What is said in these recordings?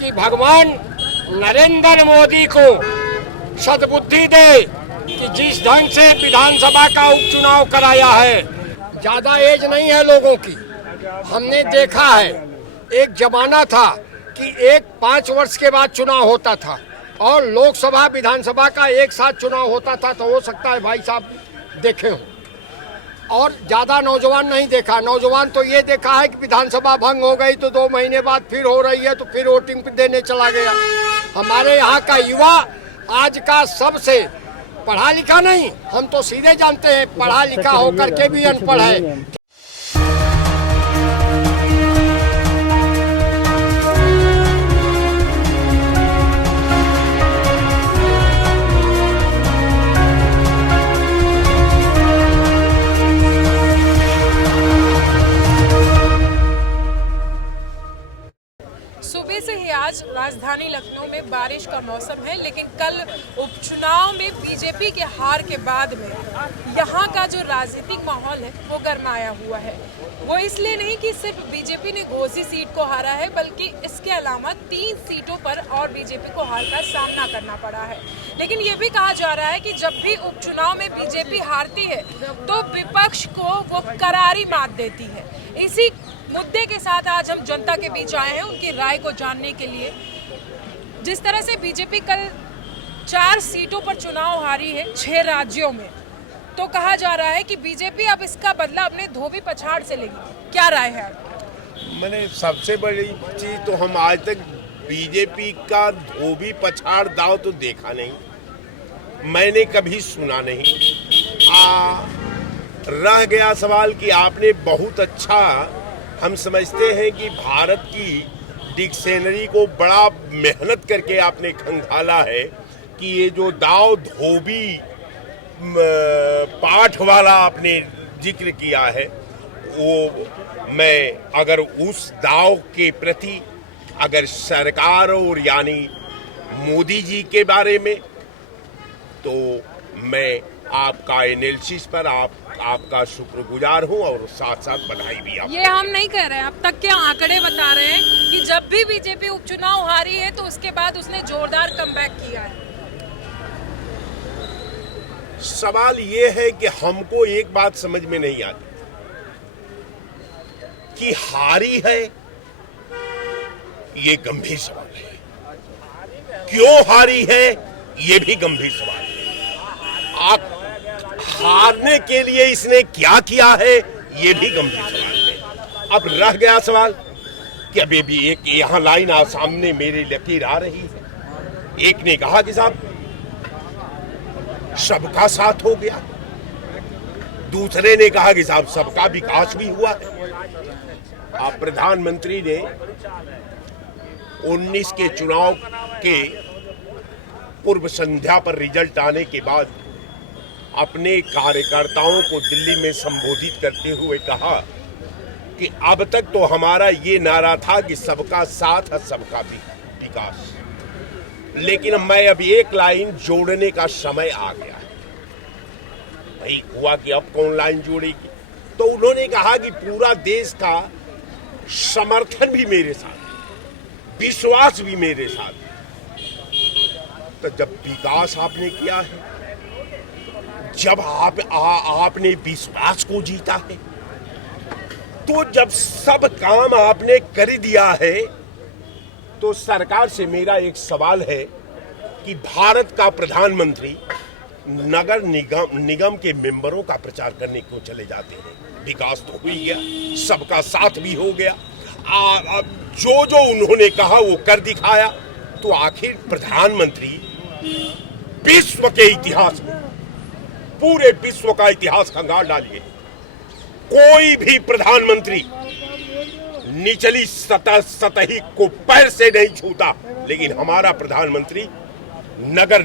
कि भगवान नरेंद्र मोदी को सद्बुद्धि दे कि जिस ढंग से विधानसभा का उपचुनाव कराया है। ज्यादा एज नहीं है लोगों की। हमने देखा है एक जमाना था कि 5 वर्ष के बाद चुनाव होता था और लोकसभा विधानसभा का एक साथ चुनाव होता था। तो हो सकता है भाई साहब देखे हो, और ज्यादा नौजवान नहीं देखा। नौजवान तो ये देखा है कि विधानसभा भंग हो गई तो 2 महीने बाद फिर हो रही है तो फिर वोटिंग देने चला गया। हमारे यहाँ का युवा आज का सबसे पढ़ा लिखा नहीं, हम तो सीधे जानते हैं पढ़ा लिखा होकर के भी अनपढ़ है। सुबह से ही आज राजधानी लखनऊ में बारिश का मौसम है, लेकिन कल उपचुनाव में बीजेपी के हार के बाद में यहाँ का जो राजनीतिक माहौल है वो गरमाया हुआ है। वो इसलिए नहीं कि सिर्फ बीजेपी ने घोसी सीट को हारा है, बल्कि इसके अलावा 3 सीटों पर और बीजेपी को हार का सामना करना पड़ा है। लेकिन ये भी कहा जा रहा है कि जब भी उपचुनाव में बीजेपी हारती है तो विपक्ष को वो करारी मात देती है। इसी मुद्दे के साथ आज हम जनता के बीच आए हैं उनकी राय को जानने के लिए। जिस तरह से बीजेपी कल 4 सीटों पर चुनाव हारी है 6 राज्यों में, तो कहा जा रहा है कि बीजेपी अब इसका बदला अपने धोबी पछाड़ से लेगी। क्या राय है आपकी? मैंने सबसे बड़ी चीज तो हम आज तक बीजेपी का धोबी पछाड़ दाव तो देखा नहीं, मैंने कभी सुना नहीं। रह गया सवाल कि आपने बहुत अच्छा, हम समझते हैं कि भारत की डिक्शनरी को बड़ा मेहनत करके आपने खंगाला है कि ये जो दाव धोबी पाठ वाला आपने जिक्र किया है, वो मैं अगर उस दाव के प्रति अगर सरकार और यानी मोदी जी के बारे में, तो मैं आपका एनालिसिस पर आपका शुक्रगुजार हूं और साथ साथ बधाई भी आपको। ये हम नहीं कह रहे हैं, अब तक के आंकड़े बता रहे हैं कि जब भी बीजेपी उपचुनाव हारी है तो उसके बाद उसने जोरदार कमबैक किया है। सवाल ये है कि हमको एक बात समझ में नहीं आती कि हारी है, ये गंभीर सवाल है। क्यों हारी है, ये भी गंभीर सवाल है। आप हारने के लिए इसने क्या किया है, ये भी गंभीर सवाल है। अब रह गया सवाल कि अभी भी एक यहां लाइन सामने मेरी लकीर आ रही है। एक ने कहा कि साहब सबका साथ हो गया, दूसरे ने कहा कि साहब सबका विकास भी हुआ है। आप प्रधानमंत्री ने 19 के चुनाव के पूर्व संध्या पर रिजल्ट आने के बाद अपने कार्यकर्ताओं को दिल्ली में संबोधित करते हुए कहा कि अब तक तो हमारा ये नारा था कि सबका साथ है सबका भी विकास, लेकिन मैं अब एक लाइन जोड़ने का समय आ गया है। भाई हुआ कि अब कौन लाइन जोड़ेगी, तो उन्होंने कहा कि पूरा देश का समर्थन भी मेरे साथ है, विश्वास भी मेरे साथ है। तो जब विकास आपने किया है, जब आपने विश्वास को जीता है, तो जब सब काम आपने कर दिया है, तो सरकार से मेरा एक सवाल है कि भारत का प्रधानमंत्री नगर निगम के मेंबरों का प्रचार करने क्यों चले जाते हैं? विकास तो हो ही गया, सबका साथ भी हो गया, जो उन्होंने कहा वो कर दिखाया, तो आखिर प्रधानमंत्री विश्व के इतिहास में, पूरे विश्व का इतिहास खंगाल डालिए, कोई भी प्रधानमंत्री निचली सतही को पैर से नहीं छूता, लेकिन हमारा प्रधानमंत्री नगर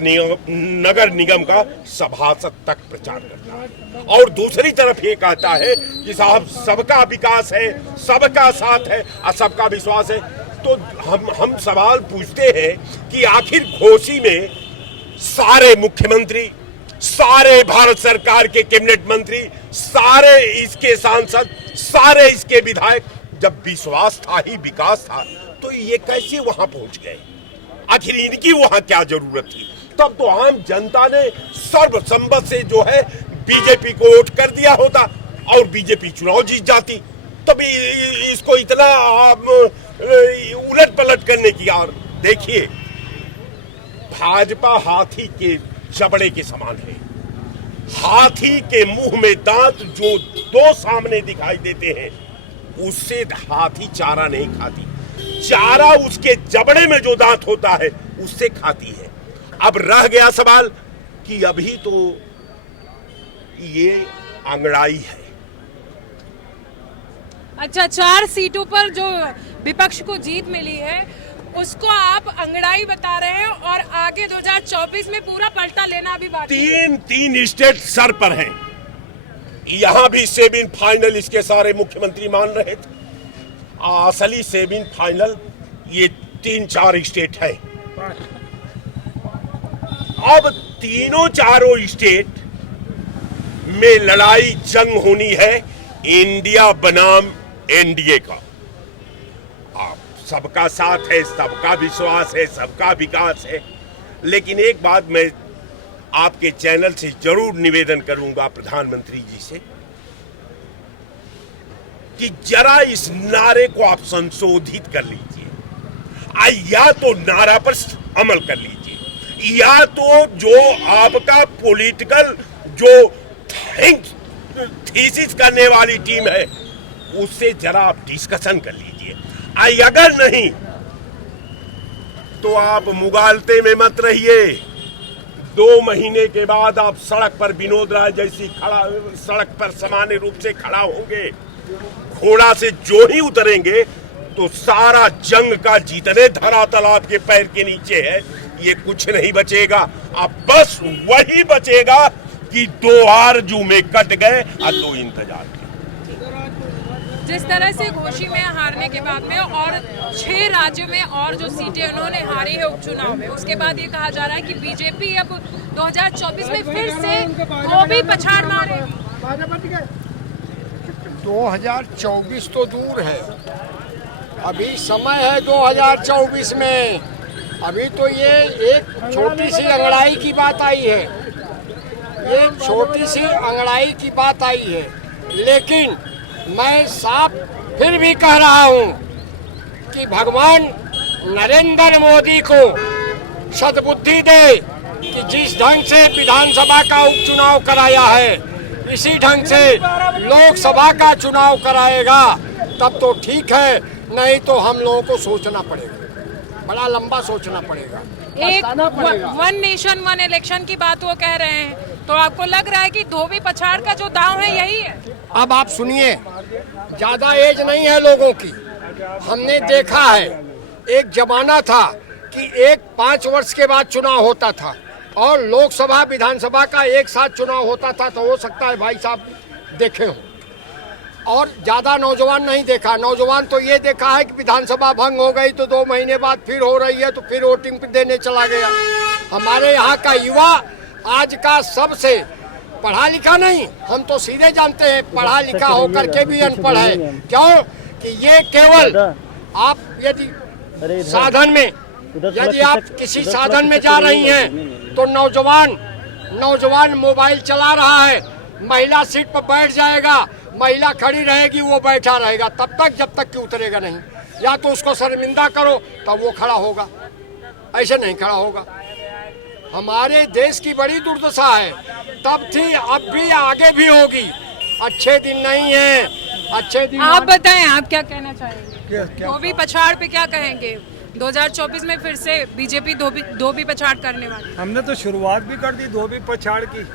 निगम का सभासद तक प्रचार करता है और दूसरी तरफ ये कहता है कि साहब सबका विकास है, सबका साथ है और सबका विश्वास है। तो हम सवाल पूछते हैं कि आखिर घोसी में सारे मुख्यमंत्री, सारे भारत सरकार के कैबिनेट मंत्री, सारे इसके सांसद, सारे इसके विधायक, जब विश्वास था ही विकास था, तो ये कैसे वहां पहुंच गए? आखिर इनकी वहां क्या जरूरत थी? तब तो आम जनता ने सर्वसम्मत से जो है बीजेपी को वोट कर दिया होता और बीजेपी चुनाव जीत जाती। तभी इसको इतना उलट पलट करने की। और देखिए, भाजपा हाथी के जबड़े के समान है। हाथी के मुंह में दांत जो दो सामने दिखाई देते हैं, उससे हाथी चारा नहीं खाती। चारा उसके जबड़े में जो दांत होता है उससे खाती है। अब रह गया सवाल कि अभी तो ये अंगड़ाई है। अच्छा, 4 सीटों पर जो विपक्ष को जीत मिली है उसको आप अंगड़ाई बता रहे हैं और आगे 2024 में पूरा पलटा लेना अभी बाकी है। तीन स्टेट सर पर हैं। यहां भी सेमी फाइनल इसके सारे मुख्यमंत्री मान रहे थे। असली सेमी फाइनल ये 3-4 स्टेट है। अब तीनों चारों स्टेट में लड़ाई जंग होनी है इंडिया बनाम एनडीए का। आप सबका साथ है, सबका विश्वास है, सबका विकास है। लेकिन एक बात मैं आपके चैनल से जरूर निवेदन करूंगा प्रधानमंत्री जी से कि जरा इस नारे को आप संशोधित कर लीजिए। या तो नारा पर अमल कर लीजिए, या तो जो आपका पॉलिटिकल जो थीसिस करने वाली टीम है उससे जरा आप डिस्कशन कर लीजिए। अगर नहीं तो आप मुगालते में मत रहिए। 2 महीने के बाद आप सड़क पर विनोद राय जैसी सड़क पर सामान्य रूप से खड़ा होंगे। घोड़ा से जो ही उतरेंगे तो सारा जंग का जितने धरातल आपके पैर के नीचे है ये कुछ नहीं बचेगा। अब बस वही बचेगा कि 2 आरजू में कट गए और 2 इंतजार किए। जिस तरह से घोषी में हारने के बाद में और 6 राज्यों में और जो सीटें उन्होंने हारी है उपचुनाव में, उसके बाद ये कहा जा रहा है कि बीजेपी अब 2024 में फिर से धोबी पछाड़ मारेगी। 2024 तो दूर है, अभी समय है 2024 में। अभी तो ये एक छोटी सी अंगड़ाई की बात आई है, ये छोटी सी अंगड़ाई की बात आई है। लेकिन मैं साफ फिर भी कह रहा हूं कि भगवान नरेंद्र मोदी को सद्बुद्धि दे कि जिस ढंग से विधानसभा का उपचुनाव कराया है इसी ढंग से लोकसभा का चुनाव कराएगा तब तो ठीक है, नहीं तो हम लोगों को सोचना पड़ेगा, बड़ा लंबा सोचना पड़ेगा। एक 1 नेशन 1 इलेक्शन की बात वो कह रहे हैं, तो आपको लग रहा है कि धोबी पछाड़ का जो दांव है यही है? अब आप सुनिए, ज्यादा एज नहीं है लोगों की। हमने देखा है एक जमाना था कि 5 वर्ष के बाद चुनाव होता था और लोकसभा विधानसभा का एक साथ चुनाव होता था। तो हो सकता है भाई साहब देखे हो, और ज्यादा नौजवान नहीं देखा। नौजवान तो ये देखा है कि विधानसभा भंग हो गई तो 2 महीने बाद फिर हो रही है तो फिर वोटिंग देने चला गया। हमारे यहाँ का युवा आज का सबसे पढ़ा लिखा नहीं, हम तो सीधे जानते हैं पढ़ा लिखा होकर के भी अनपढ़ है। क्यों कि ये केवल आप यदि साधन में, यदि आप किसी साधन में जा रही हैं तो नौजवान मोबाइल चला रहा है, महिला सीट पर बैठ जाएगा, महिला खड़ी रहेगी, वो बैठा रहेगा तब तक जब तक कि उतरेगा नहीं। या तो उसको शर्मिंदा करो तब वो खड़ा होगा, ऐसे नहीं खड़ा होगा। हमारे देश की बड़ी दुर्दशा है, तब थी अब भी आगे भी होगी। अच्छे दिन नहीं है, अच्छे दिन। आप बताएं, आप क्या कहना चाहेंगे? धोबी पछाड़ पे क्या कहेंगे? 2024 में फिर से बीजेपी धोबी पछाड़ करने वाली। हमने तो शुरुआत भी कर दी धोबी पछाड़ की,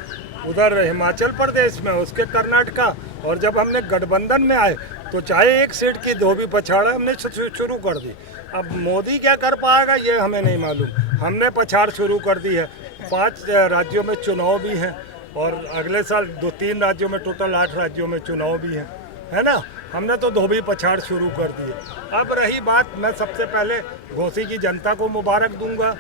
उधर हिमाचल प्रदेश में, उसके कर्नाटका, और जब हमने गठबंधन में आए तो चाहे 1 सीट की धोबी पछाड़ हमने शुरू कर दी। अब मोदी क्या कर पाएगा ये हमें नहीं मालूम। हमने पछाड़ शुरू कर दी है। 5 राज्यों में चुनाव भी हैं और अगले साल 2-3 राज्यों में, टोटल 8 राज्यों में चुनाव भी है ना। हमने तो धोबी पछाड़ शुरू कर दी है। अब रही बात, मैं सबसे पहले घोसी की जनता को मुबारक दूंगा,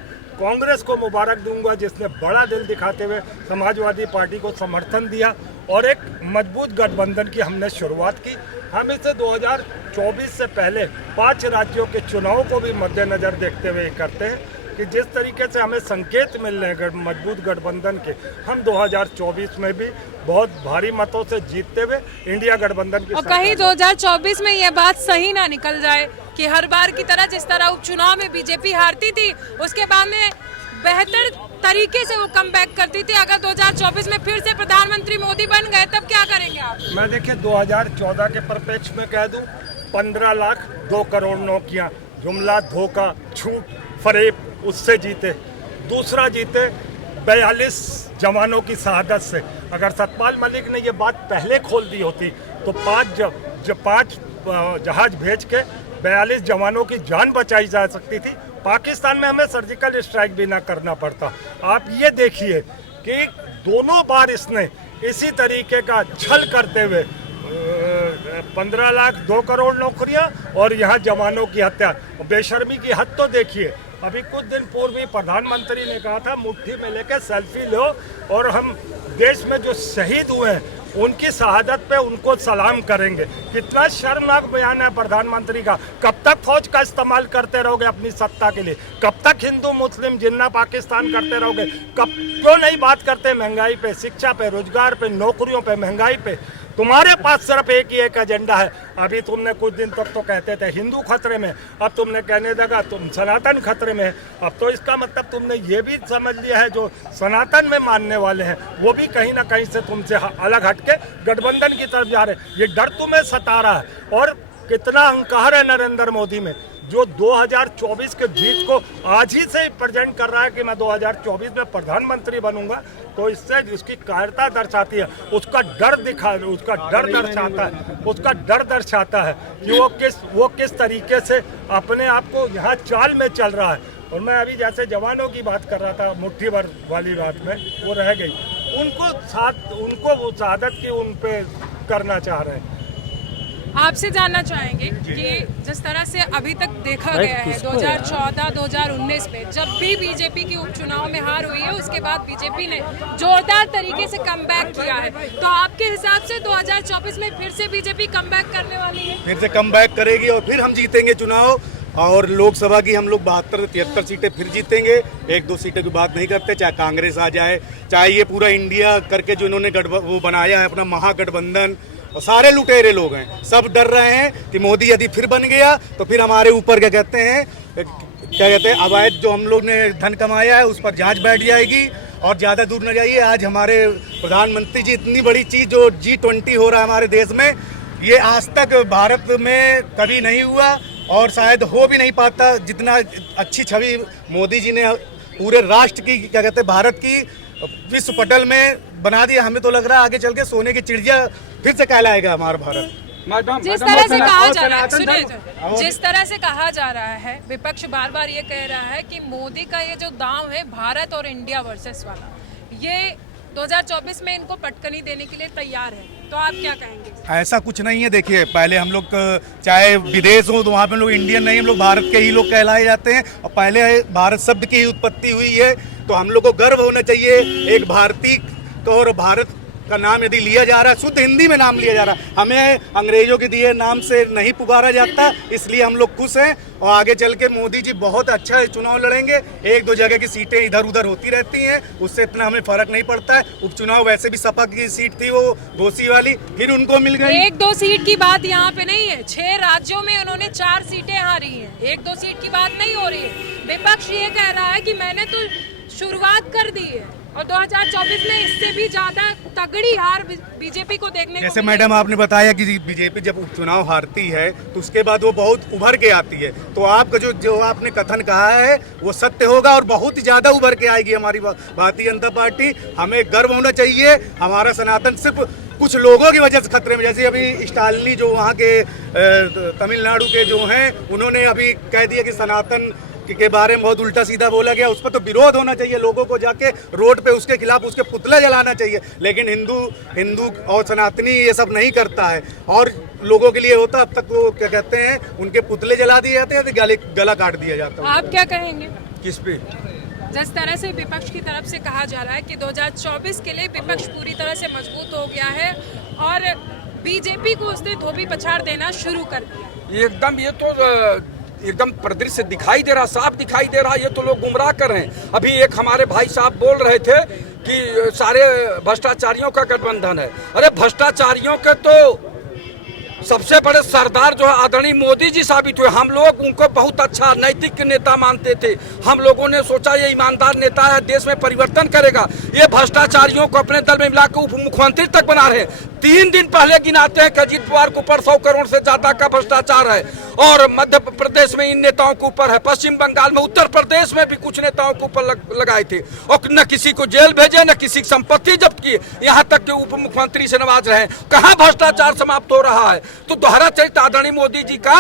कांग्रेस को मुबारक दूंगा जिसने बड़ा दिल दिखाते हुए समाजवादी पार्टी को समर्थन दिया और एक मजबूत गठबंधन की हमने शुरुआत की। हम इसे 2024 से पहले 5 राज्यों के चुनाव को भी मद्देनजर देखते हुए करते हैं कि जिस तरीके से हमें संकेत मिल रहे हैं मजबूत गठबंधन के, हम 2024 में भी बहुत भारी मतों से जीतते हुए इंडिया गठबंधन की और कहीं 2024 में ये बात सही ना निकल जाए कि हर बार की तरह जिस तरह उपचुनाव में बीजेपी हारती थी उसके बाद में बेहतर तरीके से वो कमबैक करती थी। अगर 2024 में फिर से प्रधानमंत्री मोदी बन गए तब क्या करेंगे आप? मैं देखिए 2014 के परिप्रेक्ष्य में कह दूं, 15 लाख 2 करोड़ नौकरियां, जुमला, धोखा, झूठ, फरेब, उससे जीते। दूसरा जीते 42 जवानों की शहादत से। अगर सतपाल मलिक ने ये बात पहले खोल दी होती तो 5 जहाज भेज के 42 जवानों की जान बचाई जा सकती थी। पाकिस्तान में हमें सर्जिकल स्ट्राइक भी ना करना पड़ता। आप ये देखिए कि दोनों बार इसने इसी तरीके का छल करते हुए 15 लाख 2 करोड़ नौकरियां और यहाँ जवानों की हत्या। बेशर्मी की हद तो देखिए, अभी कुछ दिन पूर्व ही प्रधानमंत्री ने कहा था मुट्ठी में लेके सेल्फी लो और हम देश में जो शहीद हुए हैं उनकी शहादत पे उनको सलाम करेंगे। कितना शर्मनाक बयान है प्रधानमंत्री का। कब तक फौज का इस्तेमाल करते रहोगे अपनी सत्ता के लिए? कब तक हिंदू मुस्लिम जिन्ना पाकिस्तान करते रहोगे? क्यों नहीं बात करते महंगाई पे, शिक्षा पे, रोजगार पे, नौकरियों पे, महंगाई पे? तुम्हारे पास सिर्फ एक ही एक एजेंडा है। अभी तुमने कुछ दिन तक तो कहते थे हिंदू खतरे में, अब तुमने कहने लगा तुम सनातन खतरे में है। अब तो इसका मतलब तुमने ये भी समझ लिया है जो सनातन में मानने वाले हैं वो भी कहीं ना कहीं से तुमसे अलग हटके गठबंधन की तरफ जा रहे हैं। ये डर तुम्हें सता रहा है। और कितना अहंकार है नरेंद्र मोदी में, जो 2024 के जीत को आज ही से प्रेजेंट कर रहा है कि मैं 2024 में प्रधानमंत्री बनूंगा। तो इससे उसकी कायरता दर्शाती है, उसका डर दर्शाता है कि वो किस तरीके से अपने आप को यहाँ चाल में चल रहा है। और मैं अभी जैसे जवानों की बात कर रहा था, मुट्ठी भर वाली बात में वो रह गई। उनको वो शहादत की उन पे करना चाह रहे हैं। आपसे जानना चाहेंगे कि जिस तरह से अभी तक देखा गया है 2014-2019 में जब भी बीजेपी की उपचुनाव में हार हुई है उसके बाद बीजेपी ने जोरदार तरीके से कमबैक किया है, तो आपके हिसाब से 2024 में फिर से बीजेपी कमबैक करने वाली है? फिर से कमबैक करेगी और फिर हम जीतेंगे चुनाव। और लोकसभा की हम लोग 72 से 73 सीटें फिर जीतेंगे। 1-2 सीटों की बात नहीं करते, चाहे कांग्रेस आ जाए, चाहे ये पूरा इंडिया करके जो इन्होंने वो बनाया है अपना महागठबंधन, और सारे लुटेरे लोग हैं, सब डर रहे हैं कि मोदी यदि फिर बन गया तो फिर हमारे ऊपर क्या कहते हैं अवैध जो हम लोग ने धन कमाया है उस पर जांच बैठ जाएगी। और ज़्यादा दूर न जाइए, आज हमारे प्रधानमंत्री जी इतनी बड़ी चीज़ जो G20 हो रहा है हमारे देश में, ये आज तक भारत में कभी नहीं हुआ और शायद हो भी नहीं पाता। जितना अच्छी छवि मोदी जी ने पूरे राष्ट्र की क्या कहते हैं भारत की विश्व पटल में बना दिया, हमें तो लग रहा है आगे चल के सोने की चिड़िया फिर से कहलाएगा हमारा भारत। जिस तरह से कहा जा रहा है, सुनिए, जिस तरह से कहा जा रहा है, विपक्ष बार बार ये कह रहा है कि मोदी का ये जो दांव है भारत और इंडिया वर्सेस वाला, ये 2024 में इनको पटकनी देने के लिए तैयार है, तो आप क्या कहेंगे? ऐसा कुछ नहीं है। देखिए, पहले हम लोग चाहे विदेश हो तो वहाँ पे लोग इंडियन नहीं, हम लोग भारत के ही लोग कहलाए जाते हैं और पहले भारत शब्द की ही उत्पत्ति हुई है। तो हम लोग को गर्व होना चाहिए एक भारतीय को, और भारत का नाम यदि लिया जा रहा है, शुद्ध हिंदी में नाम लिया जा रहा है, हमें अंग्रेजों के दिए नाम से नहीं पुकारा जाता, इसलिए हम लोग खुश हैं। और आगे चल के मोदी जी बहुत अच्छा चुनाव लड़ेंगे। 1-2 जगह की सीटें इधर उधर होती रहती हैं, उससे इतना हमें फर्क नहीं पड़ता है। उपचुनाव वैसे भी सपा की सीट थी वो घोसी वाली, फिर उनको मिल गई। 1-2 सीट की बात यहाँ पे नहीं है, 6 राज्यों में उन्होंने 4 सीटें हारी हैं, 1-2 सीट की बात नहीं हो रही है। विपक्ष ये कह रहा है कि मैंने तो शुरुआत कर दी है और 2024 में इससे भी ज्यादा तगड़ी हार बीजेपी को देखने जैसे मैडम आपने बताया कि बीजेपी जब उपचुनाव हारती है तो उसके बाद वो बहुत उभर के आती है, तो आपका जो आपने कथन कहा है वो सत्य होगा और बहुत ही ज्यादा उभर के आएगी हमारी भारतीय जनता पार्टी। हमें गर्व होना चाहिए, हमारा सनातन सिर्फ कुछ लोगों की वजह से खतरे में, जैसे अभी स्टालिनी जो वहाँ के तमिलनाडु के जो हैं उन्होंने अभी कह दिया कि सनातन के बारे में बहुत उल्टा सीधा बोला गया, उस पर तो विरोध होना चाहिए, लोगों को जाके रोड पे उसके खिलाफ उसके पुतले जलाना चाहिए। लेकिन हिंदू और सनातनी ये सब नहीं करता है और लोगों के लिए होता, अब तक वो क्या कहते हैं उनके पुतले जला दिए जाते हैं तो गला काट दिया जाता है। आप क्या कहेंगे किस पे? जिस तरह से विपक्ष की तरफ से कहा जा रहा है कि 2024 के लिए विपक्ष पूरी तरह से मजबूत हो गया है और बीजेपी को उसने धोबी पछाड़ देना शुरू कर दिया। एकदम ये तो एकदम परिदृश्य दिखाई दे रहा, साफ दिखाई दे रहा। ये तो लोग गुमराह कर रहे हैं। अभी एक हमारे भाई साहब बोल रहे थे कि सारे भ्रष्टाचारियों का गठबंधन है। अरे भ्रष्टाचारियों के तो सबसे बड़े सरदार जो है आदरणीय मोदी जी साबित हुए। हम लोग उनको बहुत अच्छा नैतिक नेता मानते थे। हम लोगों ने सोचा ये ईमानदार नेता है, देश में परिवर्तन करेगा। ये भ्रष्टाचारियों को अपने दल में मिलाकर उप मुख्यमंत्री तक बना रहे हैं। 3 दिन पहले गिनाते हैं कि अजीत पवार के ऊपर 100 करोड़ से ज्यादा का भ्रष्टाचार है, और मध्य प्रदेश में इन नेताओं के ऊपर है, पश्चिम बंगाल में, उत्तर प्रदेश में भी कुछ नेताओं के ऊपर लगाए थे, और न किसी को जेल भेजे, न किसी की संपत्ति जब्त की, यहाँ तक कि उप मुख्यमंत्री से नवाज रहे हैं। कहाँ भ्रष्टाचार समाप्त हो रहा है? तो दोहरा चरित्र आदरणीय मोदी जी का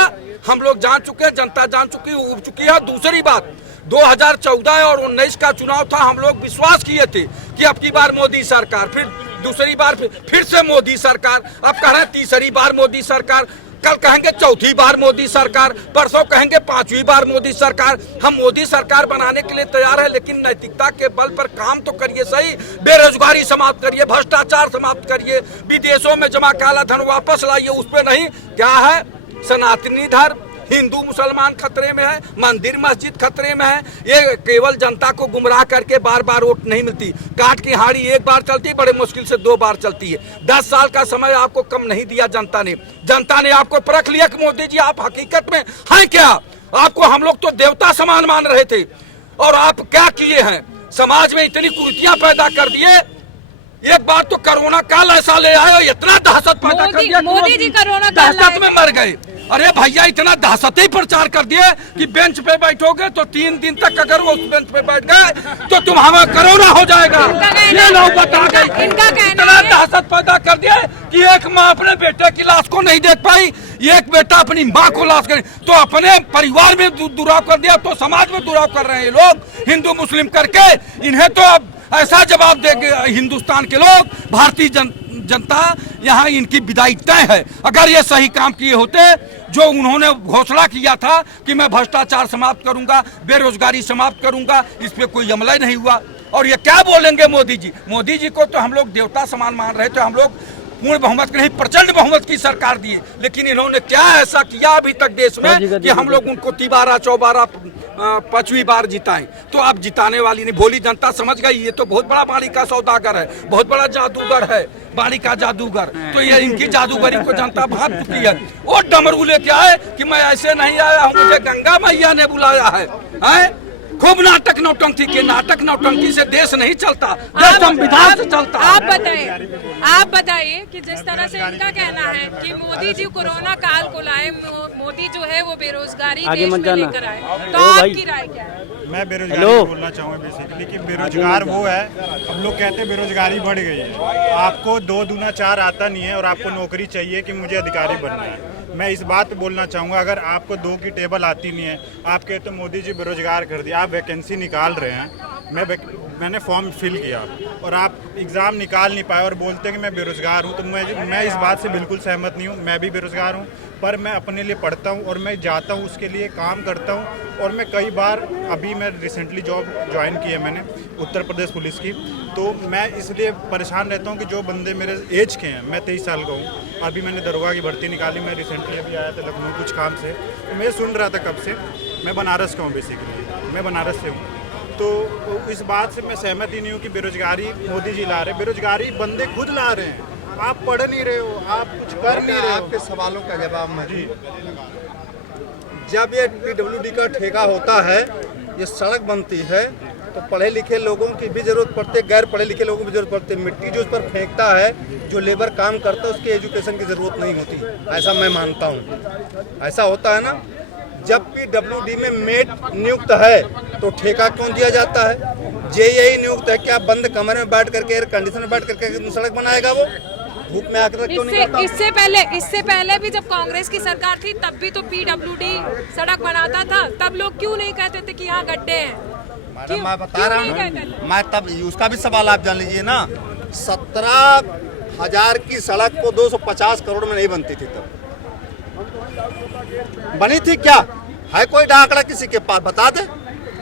हम लोग जान चुके हैं, जनता जान चुकी, उब चुकी है। दूसरी बात, 2014 और 19 का चुनाव था, हम लोग विश्वास किए थे कि अब की बार मोदी सरकार, फिर दूसरी बार फिर से मोदी सरकार, अब कह रहे हैं तीसरी बार मोदी सरकार, कल कहेंगे चौथी बार मोदी सरकार, परसों कहेंगे 5वीं बार मोदी सरकार। हम मोदी सरकार बनाने के लिए तैयार है, लेकिन नैतिकता के बल पर काम तो करिए सही। बेरोजगारी समाप्त करिए, भ्रष्टाचार समाप्त करिए, विदेशों में जमा काला धन वापस लाइए, उस पर नहीं। क्या है? सनातनी धर्म, हिंदू मुसलमान खतरे में है, मंदिर मस्जिद खतरे में है। ये केवल जनता को गुमराह करके बार बार वोट नहीं मिलती। काट की हाड़ी एक बार चलती है, बड़े मुश्किल से 2 बार चलती है। 10 साल का समय आपको कम नहीं दिया जनता ने। जनता ने आपको परख लिया कि मोदी जी आप हकीकत में हैं क्या। आपको हम लोग तो देवता समान मान रहे थे, और आप क्या किए हैं? समाज में इतनी कुरीतियां पैदा कर दिए। एक बार तो कोरोना काल ऐसा ले आए और इतना दहशत पैदा कर दिया, मोदी जी कोरोना काल दहशत में मर गए। अरे भैया, इतना दहशत ही प्रचार कर दिए कि बेंच पे बैठोगे तो 3 दिन तक अगर वो उस बेंच पे बैठ गए तो तुम्हारा कोरोना हो जाएगा। ये लोग बता गए, इतना दहशत पैदा कर दिया कि एक माँ अपने बेटे की लाश को नहीं देख पाई, एक बेटा अपनी माँ को लाश कर, तो अपने परिवार में दुराव कर दिया, तो समाज में दुराव कर रहे हैं ये लोग हिंदू मुस्लिम करके। इन्हें तो अब ऐसा जवाब देंगे हिंदुस्तान के लोग, भारतीय जनता यहाँ इनकी विदाई तय है। अगर ये सही काम किए होते, जो उन्होंने घोषणा किया था कि मैं भ्रष्टाचार समाप्त करूंगा, बेरोजगारी समाप्त करूंगा, इस पे कोई अमल नहीं हुआ। और ये क्या बोलेंगे मोदी जी? मोदी जी को तो हम लोग देवता समान मान रहे थे। हम लोग पूर्ण बहुमत नहीं, प्रचंड बहुमत की सरकार दी, लेकिन इन्होंने क्या ऐसा किया अभी तक देश में कि हम लोग उनको 13, 14, 5वीं बार जिताएं। तो अब जिताने वाली नहीं, भोली जनता समझ गई ये तो बहुत बड़ा बाड़ी का सौदागर है, बहुत बड़ा जादूगर है, बाड़ी का जादूगर। तो ये इनकी जादूगरी को जनता भाग चुकी है। वो डमरू लेके आए कि मैं ऐसे नहीं आया हूँ, मुझे गंगा मैया ने बुलाया है। खूब नाटक नौटंकी के, नाटक नौटंकी से देश नहीं चलता, देश संविधान से चलता। आप बताइए कि जिस तरह से इनका कहना है कि मोदी जी कोरोना काल को लाए, मोदी जो है वो बेरोजगारी देश में लेकर आए, तो आपकी राय क्या है? मैं बेरोजगारी बोलना चाहूँगा बेसिकली कि बेरोजगार वो है, हम लोग कहते हैं बेरोजगारी बढ़ गई है। आपको 2 दूना 4 आता नहीं है और आपको नौकरी चाहिए कि मुझे अधिकारी बनना है। मैं इस बात पे बोलना चाहूँगा, अगर आपको 2 की टेबल आती नहीं है, आप कहते मोदी जी बेरोजगार कर दिया, आप वैकेंसी निकाल रहे हैं, मैंने फॉर्म फिल किया और आप एग्ज़ाम निकाल नहीं पाए और बोलते हैं कि मैं बेरोज़गार हूँ, तो मैं इस बात से बिल्कुल सहमत नहीं हूँ। मैं भी बेरोज़गार हूँ, पर मैं अपने लिए पढ़ता हूँ और मैं जाता हूँ, उसके लिए काम करता हूँ। और मैं कई बार, अभी मैं रिसेंटली जॉब ज्वाइन की है मैंने उत्तर प्रदेश पुलिस की, तो मैं इसलिए परेशान रहता हूँ कि जो बंदे मेरे एज के हैं, मैं 23 साल का हूँ, अभी मैंने दरोगा की भर्ती निकाली, मैं रिसेंटली अभी आया था लखनऊ कुछ काम से, तो मैं सुन रहा था कब से, मैं बनारस का हूँ बेसिकली, मैं बनारस से हूँ, तो इस बात से मैं सहमत ही नहीं हूँ कि बेरोजगारी मोदी जी ला रहे हैं। बेरोजगारी बंदे खुद ला रहे हैं, आप पढ़ नहीं रहे हो, आप कुछ कर नहीं रहे हो। आपके सवालों का जवाब मैं जी, जब ये PWD का ठेका होता है, ये सड़क बनती है, तो पढ़े लिखे लोगों की भी जरूरत पड़ती है, गैर पढ़े लिखे लोगों की भी जरूरत पड़ती है। मिट्टी जो उस पर फेंकता है, जो लेबर काम करता है, उसकी एजुकेशन की ज़रूरत नहीं होती, ऐसा मैं मानता हूँ। ऐसा होता है ना, जब PWD में मेट नियुक्त है तो ठेका क्यों दिया जाता है? JEI नियुक्त है, क्या बंद कमरे में बैठ करके, एयर कंडीशन में बैठ करके सड़क बनाएगा वो? धूप में आकर क्यों नहीं करता? इससे पहले भी जब कांग्रेस की सरकार थी, तब भी तो PWD सड़क बनाता था, तब लोग क्यों नहीं कहते थे कि यहाँ गड्ढे हैं? मैडम मैं बता रहा हूँ, मैं तब उसका भी सवाल आप जान लीजिए ना। 17,000 की सड़क को 250 करोड़ में नहीं बनती थी, तब बनी थी क्या? है कोई आंकड़ा किसी के पास? बता दे,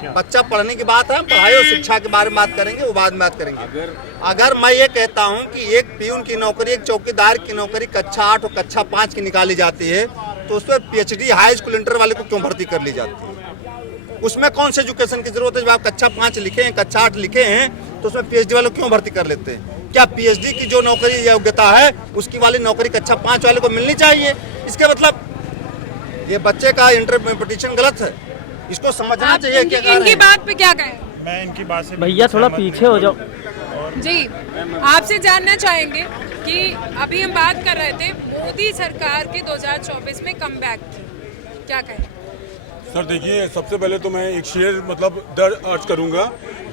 बच्चा पढ़ने की बात है, पढ़ाई और शिक्षा के बारे में बात करेंगे, वो बाद में बात करेंगे। अगर मैं ये कहता हूँ कि एक पियून की नौकरी, एक चौकीदार की नौकरी कक्षा 8 और कक्षा 5 की निकाली जाती है, तो उस पर PhD हाई स्कूल इंटर वाले को क्यों भर्ती कर ली जाती है? उसमें कौन से एजुकेशन की जरूरत है? जब आप कक्षा 5 लिखे हैं, कक्षा 8 लिखे हैं, तो उसमें PhD वाले क्यों भर्ती कर लेते हैं? क्या PhD की जो नौकरी योग्यता है उसकी वाली नौकरी कक्षा 5 वाले को मिलनी चाहिए? इसके मतलब ये बच्चे का इंटरप्रिटेशन गलत है, इसको समझना चाहिए। इनकी बात पे क्या कहें? मैं इनकी बात से भैया थोड़ा पीछे हो जाओ। जी, आपसे जानना चाहेंगे कि अभी हम बात कर रहे थे मोदी सरकार के 2024 में कमबैक की, क्या कहें? सर देखिए, सबसे पहले तो मैं एक शेर मतलब अर्ज करूंगा,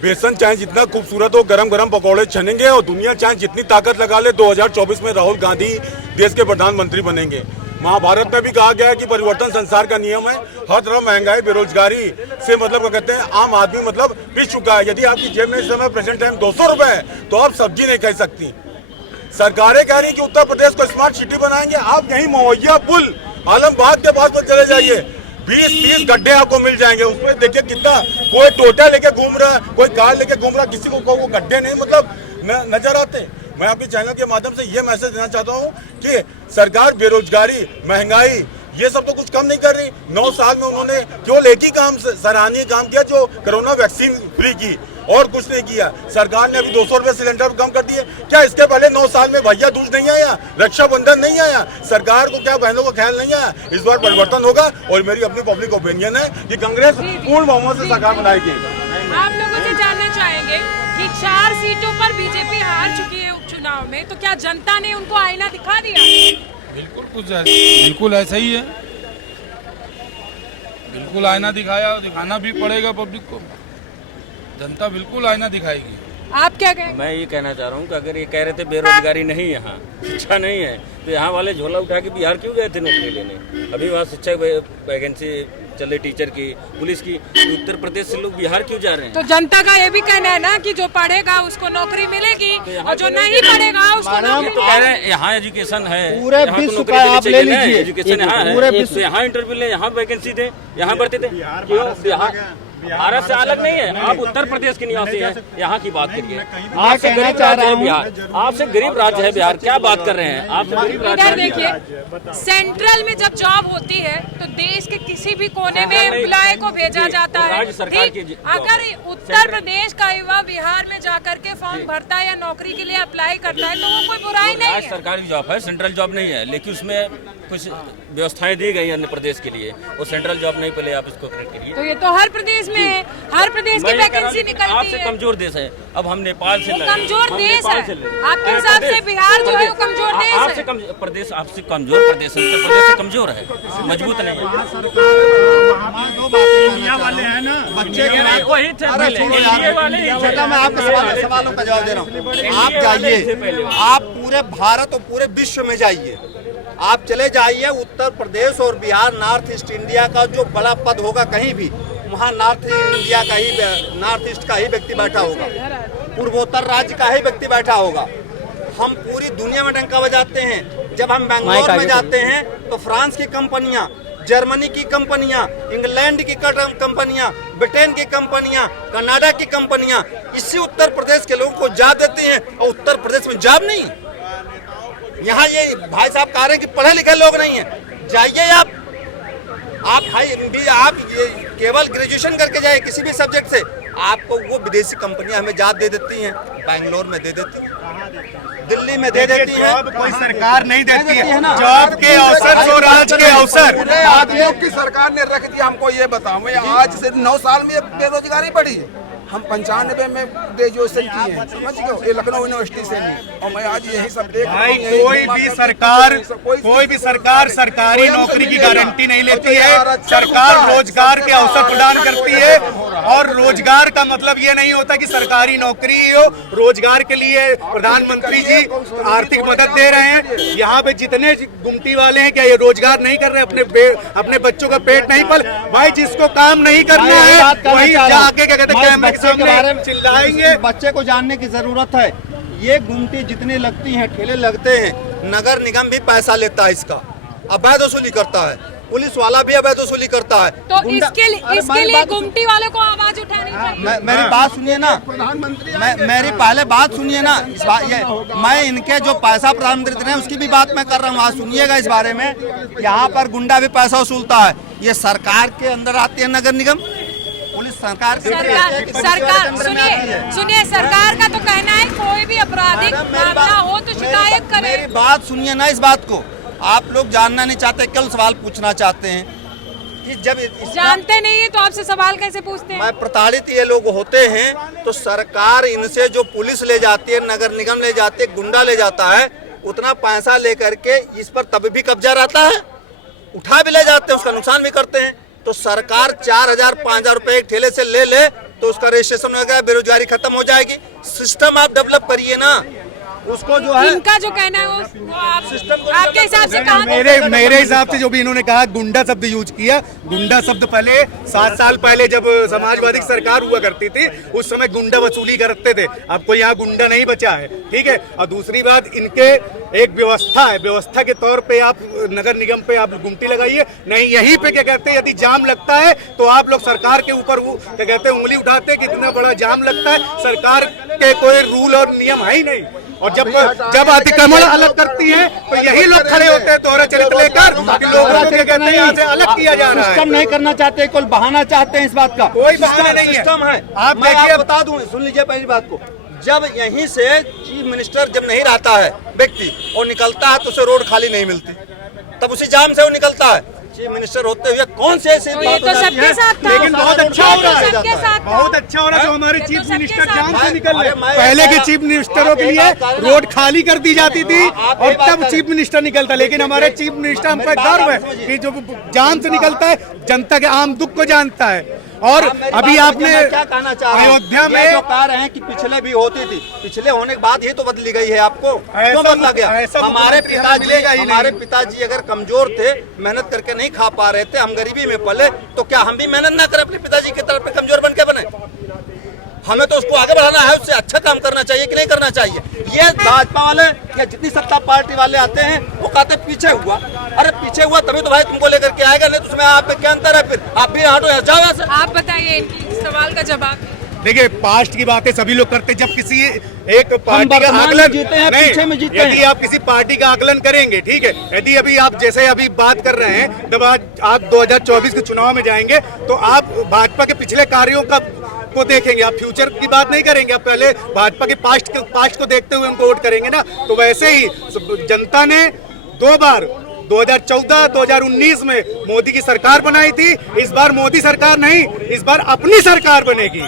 बेसन चाहे जितना खूबसूरत हो, गरम गरम पकौड़े छनेंगे, और दुनिया चाहे जितनी ताकत लगा ले, 2024 में राहुल गांधी देश के प्रधानमंत्री बनेंगे। महाभारत में भी कहा गया है कि परिवर्तन संसार का नियम है। हर तरफ महंगाई, बेरोजगारी से मतलब क्या कहते हैं, आम आदमी मतलब पिस चुका है। यदि आपकी जेब में इस समय प्रेजेंट टाइम 200 रुपए है तो आप सब्जी नहीं खा सकती। सरकारें कह रही कि उत्तर प्रदेश को स्मार्ट सिटी बनाएंगे। आप यही मवैया पुल आलमबाग के पास पर चले जाइए, 20-30 गड्ढे आपको मिल जाएंगे। उसमें देखिए कितना, कोई टोटा लेके घूम रहा है, कोई कार लेके घूम रहा है, किसी को वो गड्ढे नहीं मतलब नजर आते। मैं आपके चैनल के माध्यम से ये मैसेज देना चाहता हूँ कि सरकार बेरोजगारी, महंगाई, ये सब तो कुछ कम नहीं कर रही। 9 साल में उन्होंने केवल एक ही काम, सराहनीय काम किया, जो कोरोना वैक्सीन फ्री की, और कुछ नहीं किया। सरकार ने अभी 200 रुपए सिलेंडर कम कर दिए। क्या इसके पहले 9 साल में भैया दूज नहीं आया, रक्षाबंधन नहीं आया? सरकार को क्या बहनों का ख्याल नहीं आया? इस बार परिवर्तन होगा, और मेरी अपनी पब्लिक ओपिनियन है कि कांग्रेस पूर्ण बहुमत से सरकार बनाएगी। आप लोगों से जानना चाहेंगे कि 4 सीटों पर बीजेपी हार चुकी है उपचुनाव में, तो क्या जनता ने उनको आईना दिखा दिया? बिल्कुल ऐसा ही है, बिल्कुल आईना दिखाया, दिखाना भी पड़ेगा पब्लिक को। जनता बिल्कुल आईना दिखाएगी। आप क्या कहें? मैं ये कहना चाह रहा हूँ कि अगर ये कह रहे थे बेरोजगारी नहीं, यहाँ शिक्षा नहीं है, तो यहाँ वाले झोला उठा के बिहार क्यों गए थे नौकरी लेने? अभी वहाँ शिक्षा वैकेंसी चल रही, टीचर की, पुलिस की, उत्तर प्रदेश से लोग बिहार क्यों जा रहे हैं? तो जनता का ये भी कहना है ना कि जो पढ़ेगा उसको नौकरी मिलेगी, और जो नहीं पढ़ेगा उसको नौकरी तो कह रहे हैं यहाँ एजुकेशन है, पूरे विश्व का आप ले लीजिए, एजुकेशन यहाँ है, तो यहाँ इंटरव्यू ले, यहाँ वैकेंसी दे, यहाँ भर्ती दे। क्यों बिहार भारत से अलग नहीं है? आप उत्तर प्रदेश के निवासी हैं, यहाँ की बात करिए। आपसे गरीब राज्य है बिहार, आपसे गरीब राज्य है बिहार, क्या बात कर रहे हैं? आपसे गरीब राज्य है। देखिए, सेंट्रल में जब जॉब होती है तो देश के किसी भी कोने में एम्प्लॉय को भेजा जाता है। अगर उत्तर प्रदेश का युवा बिहार में जाकर के फॉर्म भरता है या नौकरी के लिए अप्लाई करता है, तो वो कोई बुराई नहीं है। सरकारी जॉब है, सेंट्रल जॉब नहीं है, लेकिन उसमें कुछ व्यवस्थाएं दी गई अन्य प्रदेश के लिए, वो सेंट्रल जॉब नहीं, पहले आप इसको करिए। तो ये तो हर प्रदेश में है, हर प्रदेश की वैकेंसी निकलती है। आपसे कमजोर देश है, अब हम नेपाल से कमजोर देश है आपके हिसाब से? बिहार जो है वो कमजोर देश है? प्रदेश आपसे कमजोर प्रदेश है, उत्तर प्रदेश से कमजोर है, मजबूत नहीं है। बच्चे मैं आपके सवालों का जवाब दे रहा हूँ। आप जाइए, आप पूरे भारत और पूरे विश्व में जाइए, आप चले जाइए, उत्तर प्रदेश और बिहार, नॉर्थ ईस्ट इंडिया का जो बड़ा पद होगा कहीं भी, वहाँ नॉर्थ इंडिया का ही, नॉर्थ ईस्ट का ही व्यक्ति बैठा होगा, पूर्वोत्तर राज्य का ही व्यक्ति बैठा होगा। हम पूरी दुनिया में डंका बजाते हैं। जब हम बेंगलोर में जाते हैं तो फ्रांस की कंपनियां, जर्मनी की कंपनियां, इंग्लैंड की कंपनियां, ब्रिटेन की कंपनियां, कनाडा की कंपनियां इसी उत्तर प्रदेश के लोगों को जॉब देती हैं, और उत्तर प्रदेश में जॉब नहीं। यहाँ ये भाई साहब कह रहे हैं कि पढ़े लिखे लोग नहीं हैं। जाइए आप ये केवल ग्रेजुएशन करके जाए किसी भी सब्जेक्ट से, आपको वो विदेशी कंपनियां हमें जॉब दे देती हैं, बैंगलोर में दे देती हैं, दिल्ली में दे देती है। कोई सरकार नहीं देती है जॉब के अवसर, स्वराज के अवसर आप लोग की सरकार ने रख दिया। हमको ये बताओ, आज से 9 साल में बेरोजगारी बढ़ी है। हम 95 में ग्रेजुएशन किए हैं, समझ गए, ये लखनऊ यूनिवर्सिटी से नहीं, और मैं आज यही सब देख रहा हूं। कोई भी सरकार सरकारी नौकरी की गारंटी नहीं लेती है। सरकार रोजगार के अवसर प्रदान करती है, और रोजगार का मतलब ये नहीं होता कि सरकारी नौकरी हो। रोजगार के लिए प्रधानमंत्री जी आर्थिक मदद दे रहे हैं। यहाँ पे जितने गुमटी वाले हैं, क्या ये रोजगार नहीं कर रहे? अपने बच्चों का पेट नहीं पल? भाई जिसको काम नहीं करना है वही जाके क्या कहते हैं के बारे में चिल्लाएंगे। बच्चे को जानने की जरूरत है। ये गुमटी जितनी लगती हैं, ठेले लगते हैं, नगर निगम भी पैसा लेता है, इसका अवैध वसूली करता है, पुलिस वाला भी अवैध वसूली करता है। तो इसके लिए गुमटी वाले को आवाज मेरी बात सुनिए ना, मेरी पहले बात सुनिए ना। मैं इनके जो पैसा प्रधानमंत्री दे रहे हैं उसकी भी बात मैं कर रहा हूँ, आज सुनिएगा इस बारे में। यहाँ पर गुंडा भी पैसा वसूलता है, ये सरकार के अंदर आती है नगर निगम, पुलिस सरकार सुनिए, सरकार का तो कहना है कोई भी आपराधिक मामला हो तो शिकायत करें। मेरी बात सुनिए ना, इस बात को आप लोग जानना नहीं चाहते, केवल सवाल पूछना चाहते हैं कि जब जानते नहीं है तो आपसे सवाल कैसे पूछते हैं? मैं प्रताड़ित ये लोग होते हैं तो सरकार इनसे जो पुलिस ले जाती है, नगर निगम ले जाती है, गुंडा ले जाता है, उतना पैसा लेकर के इस पर तब भी कब्जा रहता है, उठा भी ले जाते हैं, उसका नुकसान भी करते हैं। तो सरकार 4000-5000 रुपए एक ठेले से ले तो उसका रजिस्ट्रेशन हो गया, बेरोजगारी खत्म हो जाएगी। सिस्टम आप डेवलप करिए ना, उसको जो है इनका जो कहना है वो आपके हिसाब से कहा? मेरे हिसाब से जो भी इन्होंने कहा गुंडा शब्द यूज किया, गुंडा शब्द पहले 7 साल पहले जब समाजवादी की सरकार हुआ करती थी उस समय गुंडा वसूली करते थे, अब कोई यहाँ गुंडा नहीं बचा है, ठीक है। और दूसरी बात, इनके एक व्यवस्था है, व्यवस्था के तौर पे आप नगर निगम पे आप गुमटी लगाइए नहीं, यहीं पे क्या कहते हैं यदि जाम लगता है तो आप लोग सरकार के ऊपर क्या कहते हैं उंगली उठाते हैं कि इतना बड़ा जाम लगता है, सरकार के कोई रूल और नियम है ही नहीं। और जब अतिक्रमण अलग करती है तो यही लोग खड़े होते हैं दोहरा चरित्र लेकर, लोगों को कहते हैं यहाँ से अलग किया जा रहा है। सिस्टम नहीं करना चाहते, कोई बहाना चाहते हैं, इस बात का कोई बहाना नहीं है, सिस्टम है। आप मैं देखिए, आपको बता दूं, सुन लीजिए पहली बात को, जब यहीं से चीफ मिनिस्टर जब नहीं रहता है व्यक्ति और निकलता है तो उसे रोड खाली नहीं मिलती, तब उसी जाम से वो निकलता है। चीफ मिनिस्टर होते हुए कौन से ऐसी बात तो सबके साथ था, लेकिन बहुत अच्छा हो रहा है, सबके साथ था। बहुत अच्छा हो रहा है जो हमारे ये तो चीफ सबके मिनिस्टर साथ जाम था। से निकल रहे। मैं पहले के कह- चीफ मिनिस्टरों के लिए आप ये बात रोड खाली कर दी जाती थी आप और ये बात तब कर- चीफ मिनिस्टर निकलता, लेकिन हमारे चीफ मिनिस्टर हम पे गर्व है कि जो जाम से निकलता है जनता के आम दुख को जानता है। और अभी आपने क्या कहना चाह रहा हूं? अयोध्या ये में जो कह रहे हैं कि पिछले भी होती थी, पिछले होने के बाद ये तो बदली गई है, आपको क्यों बदला गया? ऐसा हमारे मुख्यमंत्री हमें मिलेगा ही नहीं। हमारे पिताजी अगर कमजोर थे, मेहनत करके नहीं खा पा रहे थे, हम गरीबी में पले, तो क्या हम भी मेहनत ना करें अपने पिताजी की तरफ पे, कमजोर बन के बने? हमें तो उसको आगे बढ़ाना है, उससे अच्छा काम करना चाहिए कि नहीं करना चाहिए? ये भाजपा वाले या जितनी सत्ता पार्टी वाले आते हैं वो कहते पीछे हुआ, अरे पीछे हुआ तभी तो भाई तुमको लेकर के आएगा, नहीं तो उसमें आप क्या अंतर है? फिर आप भी हटो, यहाँ जाओ ऐसे। आप बताइए इनकी सवाल का जवाब। देखिए, पास्ट की बातें सभी लोग करते हैं, जब किसी एक पार्टी का आकलन जीते हैं, नहीं, पीछे में जीते यदि हैं। आप किसी पार्टी का आकलन करेंगे, ठीक है, यदि अभी आप जैसे अभी बात कर रहे हैं, जब आज आप 2024 के चुनाव में जाएंगे तो आप भाजपा के पिछले कार्यों को देखेंगे, आप फ्यूचर की बात नहीं करेंगे, आप पहले भाजपा के पास्ट को देखते हुए उनको वोट करेंगे ना। तो वैसे ही जनता ने 2 बार 2014, 2019 में मोदी की सरकार बनाई थी, इस बार मोदी सरकार नहीं, इस बार अपनी सरकार बनेगी,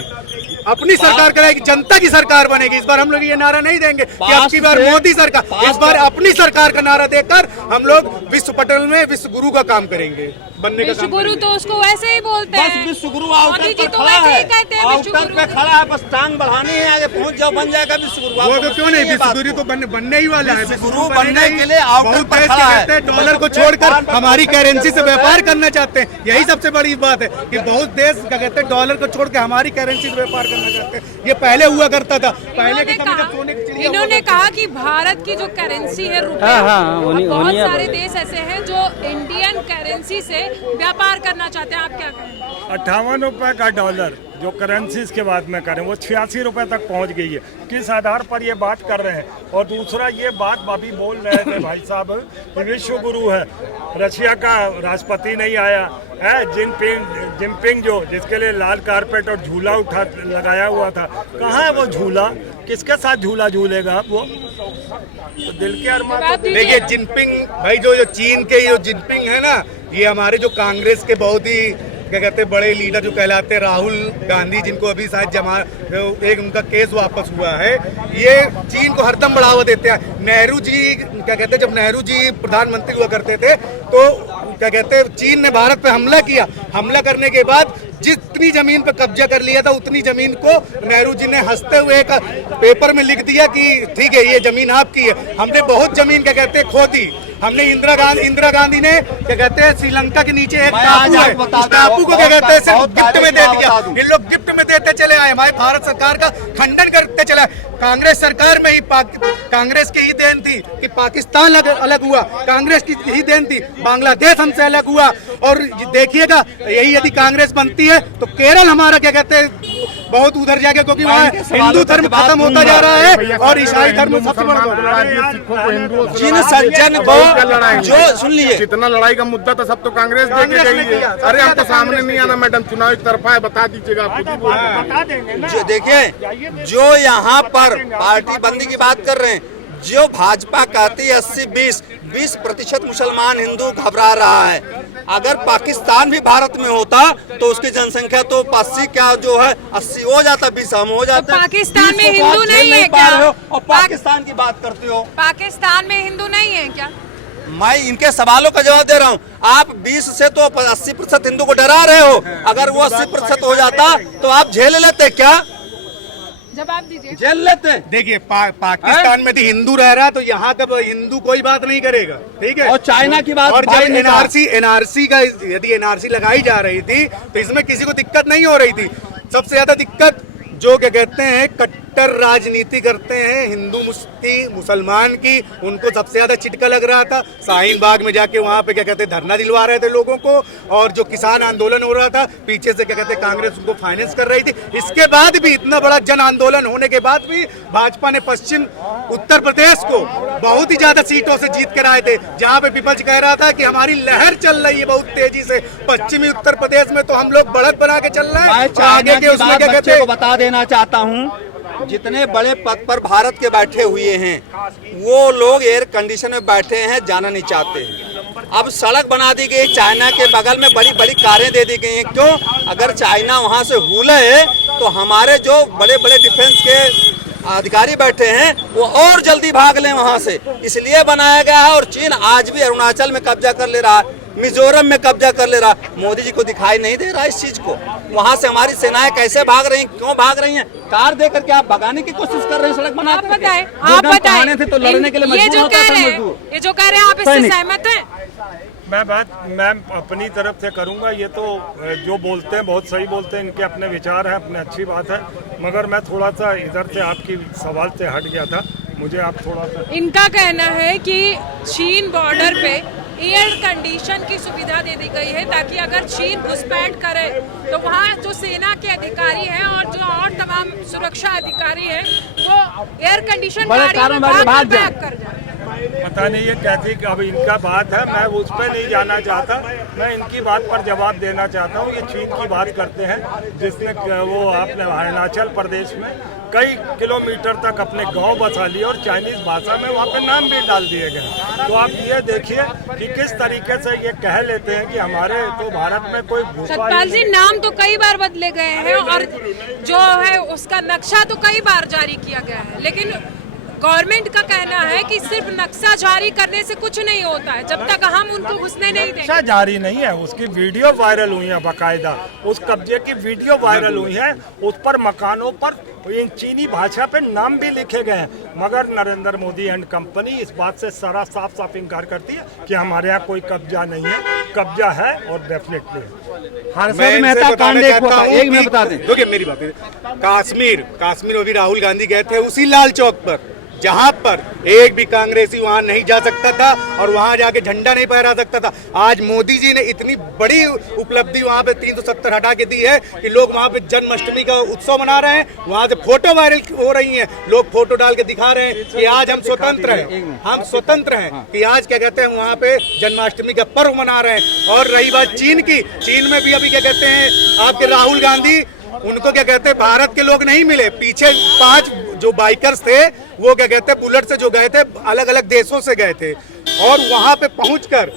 अपनी सरकार करेगी, जनता की सरकार बनेगी। इस बार हम लोग ये नारा नहीं देंगे कि अब की बार मोदी सरकार, इस बार अपनी सरकार का नारा देकर हम लोग विश्व पटल में विश्व गुरु का काम करेंगे, बनने का विश्व काम गुरु करेंगे। तो उसको वैसे ही बोलते हैं, बस विश्व गुरु मोदी आउटर जी पर तो खड़ा वैसे है, ही कहते हैं विश्व आउटर गुरु। पे खड़ा है, बस टांग बढ़ानी है, आगे पहुंच जाओ, बन जाएगा विश्व गुरु। वो तो क्यों नहीं, विश्व गुरु तो बनने ही वाला है, विश्व गुरु बनने के लिए आउटर बहुत पर देश खड़ा है। कहते हैं डॉलर को छोड़कर हमारी करेंसी से व्यापार करना चाहते हैं, यही सबसे बड़ी बात है कि बहुत देश क्या कहते हैं डॉलर को छोड़ के हमारी करेंसी से व्यापार करना चाहते हैं। ये पहले हुआ करता था, पहले के समय जब सोने की चिड़िया हुआ इन्होंने करती कहा कि भारत की जो करेंसी है रुपया, अब बहुत सारे देश ऐसे हैं जो इंडियन करेंसी से व्यापार करना चाहते हैं, आप क्या कहें? 58 रुपए का डॉलर जो करेंसीज के बाद में करें वो 86 रुपए तक पहुंच गई है। किस आधार पर ये बात कर रहे हैं? और दूसरा ये बात अभी बोल रहे थे भाई साहब कि विश्व गुरु है, रशिया का राष्ट्रपति नहीं आया है, जिनपिंग जो जिसके लिए लाल कारपेट और झूला लगाया हुआ था, कहाँ है वो झूला? किसके साथ झूला झूलेगा वो? तो दिल के अरमान तो देखिए, जिनपिंग भाई जो चीन के जो जिनपिंग है ना, ये हमारे जो कांग्रेस के बहुत ही क्या कहते हैं बड़े लीडर जो कहलाते हैं राहुल गांधी, जिनको अभी शायद एक उनका केस वापस हुआ है, ये चीन को हरदम बढ़ावा देते हैं। नेहरू जी क्या कहते हैं, जब नेहरू जी प्रधानमंत्री हुआ करते थे तो क्या कहते हैं चीन ने भारत पे हमला किया, हमला करने के बाद जितनी जमीन पर कब्जा कर लिया था उतनी जमीन को नेहरू जी ने हंसते हुए एक पेपर में लिख दिया कि ठीक है ये जमीन आपकी है। हमने बहुत जमीन क्या कहते हैं खो दी। हमने इंदिरा गांधी ने क्या कहते हैं श्रीलंका के नीचे एक टापू है, उस टापू को क्या कहते हैं सिर्फ गिफ्ट में दे दिया। ये लोग गिफ्ट में देते चले आए, हमारे भारत सरकार का खंडन करते चले आए। कांग्रेस सरकार में ही कांग्रेस की ही देन थी कि पाकिस्तान अलग हुआ, कांग्रेस की ही देन थी बांग्लादेश हमसे अलग हुआ। और देखिएगा यही यदि कांग्रेस बनती है तो केरल हमारा क्या कहते हैं बहुत उधर जाके, क्योंकि वहाँ हिंदू धर्म खत्म होता जा रहा है और ईसाई धर्म सबसे बड़ा। जिन सज्जन को जो सुन लिए, जितना लड़ाई का मुद्दा था सब तो कांग्रेस देके गई है। अरे हमको सामने नहीं आना मैडम, चुनाव एक तरफा है, बता दीजिएगा। जो देखिए, जो यहाँ पर पार्टी बंदी की बात कर रहे हैं, जो भाजपा कहती है 80-20% मुसलमान हिंदू घबरा रहा है। अगर पाकिस्तान भी भारत में होता तो उसकी जनसंख्या तो 80 क्या जो है 80 हो जाता, 20 हम हो जाते। तो पाकिस्तान में हिंदू नहीं है क्या? और पाकिस्तान की बात करते हो, पाकिस्तान में हिंदू नहीं है क्या? मैं इनके सवालों का जवाब दे रहा हूँ। आप 20 से तो 80% हिंदू को डरा रहे हो। अगर वो 80% हो जाता तो आप झेल लेते क्या? जवाब दीजिए। झेल लेते। देखिए पाकिस्तान में भी हिंदू रह रहा है तो यहाँ का हिंदू कोई बात नहीं करेगा, ठीक है। और चाइना की बात, और जब एनआरसी का यदि एनआरसी लगाई जा रही थी तो इसमें किसी को दिक्कत नहीं हो रही थी। सबसे ज्यादा दिक्कत जो क्या कहते हैं कट्टर राजनीति करते हैं हिंदू मुसलमान की, उनको सबसे ज्यादा चिटका लग रहा था। शाहीन बाग में जाके वहाँ पे क्या कहते हैं धरना दिलवा रहे थे लोगों को, और जो किसान आंदोलन हो रहा था पीछे से क्या कहते हैं कांग्रेस उनको फाइनेंस कर रही थी। इसके बाद भी, इतना बड़ा जन आंदोलन होने के बाद भी भाजपा ने पश्चिम उत्तर प्रदेश को बहुत ही ज्यादा सीटों से जीत कर आए थे, जहाँ पे विपक्ष कह रहा था कि हमारी लहर चल रही है बहुत तेजी से पश्चिमी उत्तर प्रदेश में, तो हम लोग बढ़त बना के चल रहे हैं। आगे के उसमें क्या कहते हैं बता देना चाहता हूँ, जितने बड़े पद पर भारत के बैठे हुए हैं वो लोग एयर कंडीशन में बैठे हैं, जाना नहीं चाहते हैं। अब सड़क बना दी गई, चाइना के बगल में बड़ी बड़ी कारें दे दी गई हैं। क्यों? अगर चाइना वहां से हुले तो हमारे जो बड़े बड़े डिफेंस के अधिकारी बैठे हैं वो और जल्दी भाग लें वहां से, इसलिए बनाया गया है। और चीन आज भी अरुणाचल में कब्जा कर ले रहा है, मिजोरम में कब्जा कर ले रहा। मोदी जी को दिखाई नहीं दे रहा इस चीज को। वहाँ से हमारी सेनाएं कैसे भाग रही हैं, क्यों भाग रही हैं? कार दे करके आप भगाने की कोशिश कर रहे हैं, सड़क बना आप बताएं, आप बताएं थे तो लड़ने के लिए ये जो कह रहे हैं आप इससे सहमत हैं? मैं अपनी तरफ से करूंगा। ये तो जो बोलते हैं बहुत सही बोलते हैं, इनके अपने विचार हैं, अपने अच्छी बात है। मगर मैं थोड़ा सा इधर से आपकी सवाल से हट गया था, मुझे आप थोड़ा सा। इनका कहना है कि चीन बॉर्डर पे एयर कंडीशन की सुविधा दे दी गई है ताकि अगर चीन घुसपैठ करे तो वहाँ जो सेना के अधिकारी हैं और जो और तमाम सुरक्षा अधिकारी हैं वो एयर कंडीशन गाड़ी में भाग कर जाए। पता नहीं ये कैसी अब इनका बात है, मैं उस पर नहीं जाना चाहता। मैं इनकी बात पर जवाब देना चाहता हूँ। ये चीन की बात करते हैं जिसने वो आपने अरुणाचल प्रदेश में कई किलोमीटर तक अपने गांव बसा लिए और चाइनीज भाषा में वहाँ पे नाम भी डाल दिए गए। तो आप ये देखिए कि किस तरीके से ये कह लेते हैं कि हमारे तो भारत में कोई सतपाल जी नाम तो कई बार बदले गए हैं और जो है उसका नक्शा तो कई बार जारी किया गया है, लेकिन गवर्नमेंट का कहना है कि सिर्फ नक्शा जारी करने से कुछ नहीं होता है जब तक हम उनको घुसने नहीं देंगे। नक्शा जारी नहीं है, उसकी वीडियो वायरल हुई है, बाकायदा उस कब्जे की वीडियो वायरल हुई है। उस पर मकानों पर इन चीनी भाषा पे नाम भी लिखे गए हैं। मगर नरेंद्र मोदी एंड कंपनी इस बात से साफ इनकार करती है कि हमारे यहाँ कोई कब्जा नहीं है। कब्जा है और डेफिनेटली एक मिनट बता दें। देखिए मेरी बात, कश्मीर अभी राहुल गांधी गए थे उसी लाल चौक पर जहां पर एक भी कांग्रेसी वहां नहीं जा सकता था और वहां जाके झंडा नहीं फहरा सकता था। आज मोदी जी ने इतनी बड़ी उपलब्धि वहां पे 370 हटा के दी है कि लोग वहां पे जन्माष्टमी का उत्सव मना रहे हैं। वहां से फोटो वायरल हो रही हैं, लोग फोटो डाल के दिखा रहे हैं कि आज हम स्वतंत्र हैं, कि आज क्या कहते हैं वहां पे जन्माष्टमी का पर्व मना रहे हैं। और रही बात चीन की, चीन में भी अभी क्या कहते हैं आपके राहुल गांधी, उनको क्या कहते हैं भारत के लोग नहीं मिले। पीछे 5 जो बाइकर्स थे वो क्या कहते हैं बुलेट से जो गए थे अलग अलग देशों से गए थे और वहां पे पहुंचकर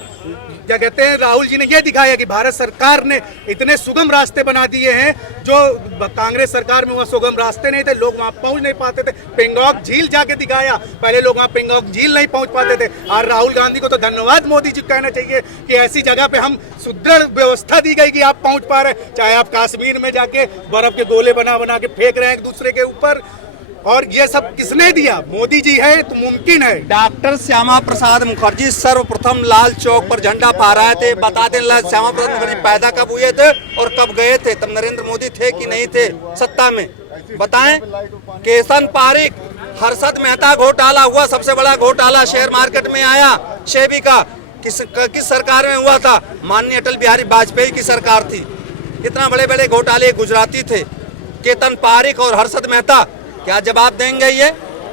क्या कहते हैं राहुल जी ने ये दिखाया कि भारत सरकार ने इतने सुगम रास्ते बना दिए हैं जो कांग्रेस सरकार में वहाँ सुगम रास्ते नहीं थे, लोग वहाँ पहुंच नहीं पाते थे। पेंगोंग झील जाके दिखाया, पहले लोग वहाँ पेंगोंग झील नहीं पहुंच पाते थे। और राहुल गांधी को तो धन्यवाद मोदी जी कहना चाहिए कि ऐसी जगह पे हम सुदृढ़ व्यवस्था दी गई कि आप पहुंच पा रहे। चाहे आप कश्मीर में जाके बर्फ के गोले बना बना के फेंक रहे हैं एक दूसरे के ऊपर, और ये सब किसने दिया? मोदी जी है तो मुमकिन है। डॉक्टर श्यामा प्रसाद मुखर्जी सर्वप्रथम लाल चौक पर झंडा फहराए थे। बता दें श्यामा प्रसाद मुखर्जी पैदा कब हुए थे और कब गए थे, तब नरेंद्र मोदी थे कि नहीं थे सत्ता में, बताएं। केसन पारिक, हर्षद मेहता घोटाला हुआ, सबसे बड़ा घोटाला शेयर मार्केट में आया सेबी का, किस सरकार में हुआ था? माननीय अटल बिहारी वाजपेयी की सरकार थी। इतना बड़े बड़े घोटाले गुजराती थे, केतन पारिक और हर्षद मेहता क्या जवाब देंगे? ये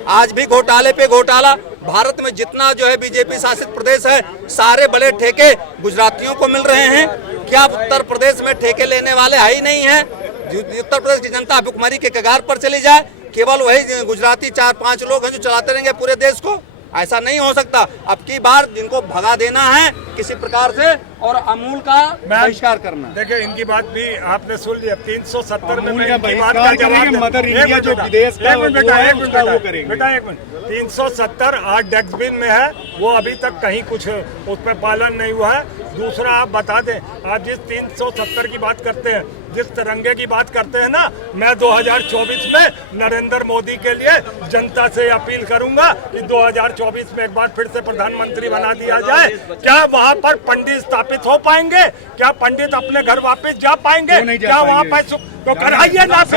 आज भी घोटाले पे घोटाला। भारत में जितना जो है बीजेपी शासित प्रदेश है, सारे बड़े ठेके गुजरातियों को मिल रहे हैं। क्या उत्तर प्रदेश में ठेके लेने वाले है ही नहीं है? उत्तर प्रदेश की जनता भुखमरी के कगार पर चली जाए, केवल वही गुजराती 4-5 लोग हैं जो चलाते रहेंगे पूरे देश को? ऐसा नहीं हो सकता। अब की बार जिनको भगा देना है किसी प्रकार से और अमूल का बहिष्कार करना। देखिए, इनकी बात भी आपने सुन लिया। 370 में का बहिष्कार करेंगे, मदर इंडिया जो विदेश का वो है उसका वो करेंगे। बेटा एक मिनट, 370 आज डस्टबिन में है, वो अभी तक कहीं कुछ उस पर पालन नहीं हुआ है। दूसरा आप बता दें, आप जिस 370 की बात करते हैं, जिस तिरंगे की बात करते हैं ना, मैं 2024 में नरेंद्र मोदी के लिए जनता से अपील करूंगा कि 2024 में एक बार फिर से प्रधानमंत्री बना दिया जाए। क्या वहां पर पंडित स्थापित हो पाएंगे? क्या पंडित अपने घर वापस जा पाएंगे? क्या वहाँ पर तो कराइए ना? आप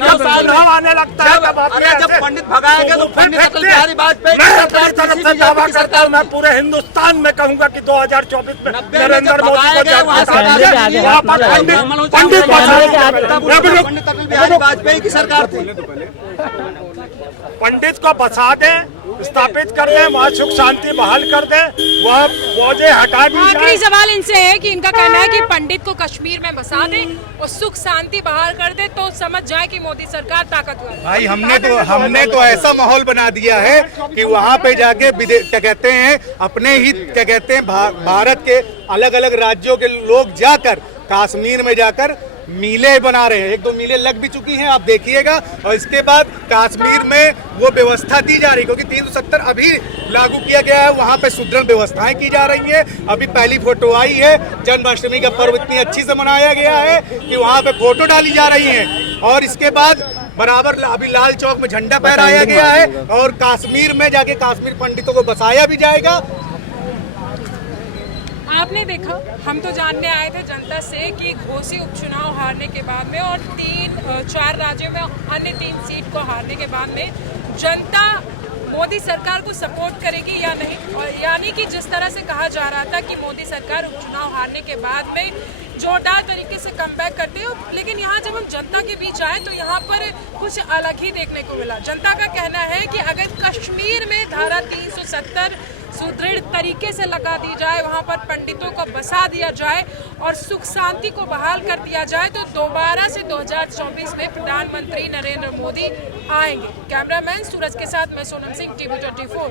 जब चुनाव आने लगता है जब पंडित भगाएंगे तो पंडित अटल बिहारी वाजपेयी तरफ से दावा करता हूँ, मैं पूरे हिंदुस्तान में कहूंगा कि 2024 में नरेंद्र मोदी पंडित अटल बिहारी वाजपेयी की सरकार थी। पंडित को बसा दें, स्थापित कर दें, वहाँ सुख शांति बहाल कर दें, वह फौजें हटा दी जाए। आखिरी सवाल इनसे है कि इनका कहना है कि पंडित को कश्मीर में बसा दें और सुख शांति बहाल कर दे तो समझ जाए कि मोदी सरकार ताकतवर है। भाई हमने तो ऐसा माहौल बना दिया है कि वहाँ पे जाके क्या कहते हैं, अपने ही क्या कहते हैं भारत के अलग अलग राज्यों के लोग जाकर कश्मीर में जाकर मीलें बना रहे हैं। 1-2 मीलें लग भी चुकी हैं, आप देखिएगा। और इसके बाद कश्मीर में वो व्यवस्था दी जा रही है, क्योंकि 370 अभी लागू किया गया है, वहाँ पे सुदृढ़ व्यवस्थाएं की जा रही है। अभी पहली फोटो आई है, जन्माष्टमी का पर्व इतनी अच्छी से मनाया गया है कि वहाँ पे फोटो डाली जा रही है। और इसके बाद बराबर अभी लाल चौक में झंडा फहराया गया है और कश्मीर में जाके कश्मीर पंडितों को बसाया भी जाएगा। आपने देखा, हम तो जानने आए थे जनता से कि घोसी उपचुनाव हारने के बाद में और 4 राज्यों में अन्य 3 सीट को हारने के बाद में जनता मोदी सरकार को सपोर्ट करेगी या नहीं। और यानी कि जिस तरह से कहा जा रहा था कि मोदी सरकार उपचुनाव हारने के बाद में जोरदार तरीके से कमबैक करते हो, लेकिन यहाँ जब हम जनता के बीच आए तो यहाँ पर कुछ अलग ही देखने को मिला। जनता का कहना है कि अगर कश्मीर में धारा 370 सुदृढ़ तरीके से लगा दी जाए, वहाँ पर पंडितों को बसा दिया जाए और सुख शांति को बहाल कर दिया जाए तो दोबारा से 2024 में प्रधानमंत्री नरेंद्र मोदी आएंगे। कैमरामैन सूरज के साथ मैं सोनम सिंह, TV 24।